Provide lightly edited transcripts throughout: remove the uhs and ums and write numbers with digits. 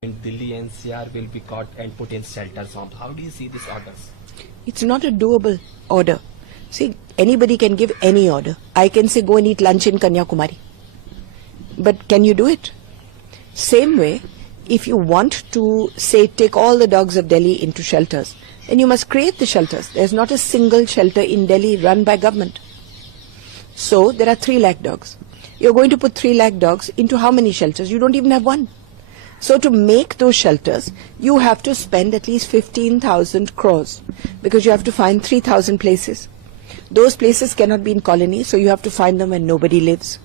And Delhi NCR will be caught and put in shelters. How do you see these orders? It's not a doable order. See, anybody can give any order. I can say go and eat lunch in Kanyakumari. But can you do it? Same way, if you want to say take all the dogs of Delhi into shelters, then you must create the shelters. There's not a single shelter in Delhi run by government. So there are 3 lakh dogs. You're going to put 3 lakh dogs into how many shelters? You don't even have one. So to make those shelters, you have to spend at least 15,000 crores because you have to find 3,000 places. Those places cannot be in colonies, so you have to find them where nobody lives.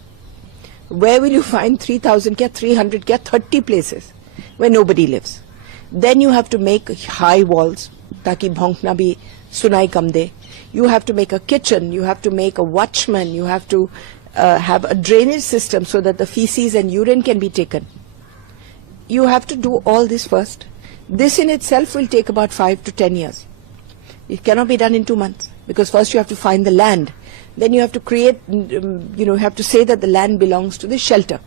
Where will you find 3,000, 300, 30 places where nobody lives? Then you have to make high walls, taki bhonkna bhi sunai kam de. You have to make a kitchen, you have to make a watchman, you have to have a drainage system so that the feces and urine can be taken. You have to do all this first. This in itself will take about 5 to 10 years. It cannot be done in 2 months because first you have to find the land. Then you have to create, you have to say that the land belongs to the shelter.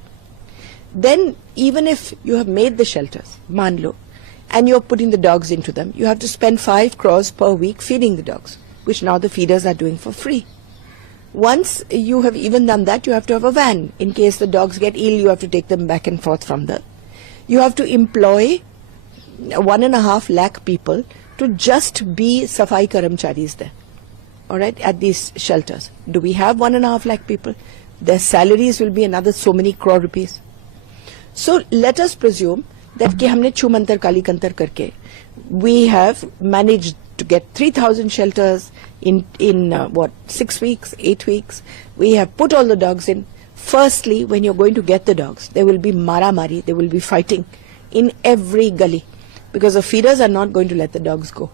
Then even if you have made the shelters, maan lo, and you're putting the dogs into them, you have to spend 5 crores per week feeding the dogs, which now the feeders are doing for free. Once you have even done that, you have to have a van. In case the dogs get ill, you have to take them back and forth from there. You have to employ 1.5 lakh people to just be Safai Karamcharis there, all right, at these shelters. Do we have 1.5 lakh people? Their salaries will be another so many crore rupees. So let us presume that ki humne chumantar kali kantar karke, we have managed to get 3,000 shelters in 6 weeks, 8 weeks. We have put all the dogs in. Firstly, when you're going to get the dogs, there will be mara-mari, there will be fighting in every gully because the feeders are not going to let the dogs go.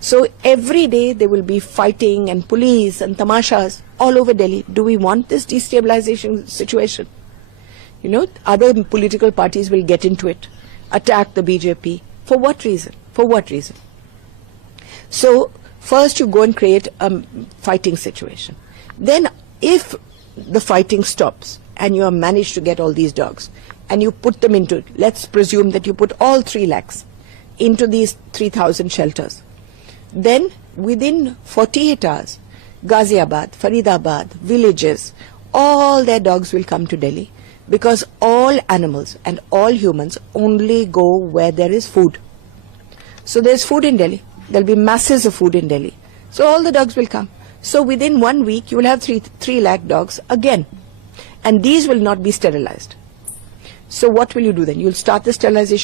So every day there will be fighting and police and tamashas all over Delhi. Do we want this destabilization situation? Other political parties will get into it, attack the BJP. For what reason? For what reason? So first you go and create a fighting situation. Then if the fighting stops and you have managed to get all these dogs and you put them into, let's presume that you put all 3 lakhs into these 3,000 shelters. Then within 48 hours, Ghaziabad, Faridabad, villages, all their dogs will come to Delhi because all animals and all humans only go where there is food. So there's food in Delhi. There'll be masses of food in Delhi. So all the dogs will come. So within 1 week, you will have 3 lakh dogs again. And these will not be sterilized. So what will you do then? You'll start the sterilization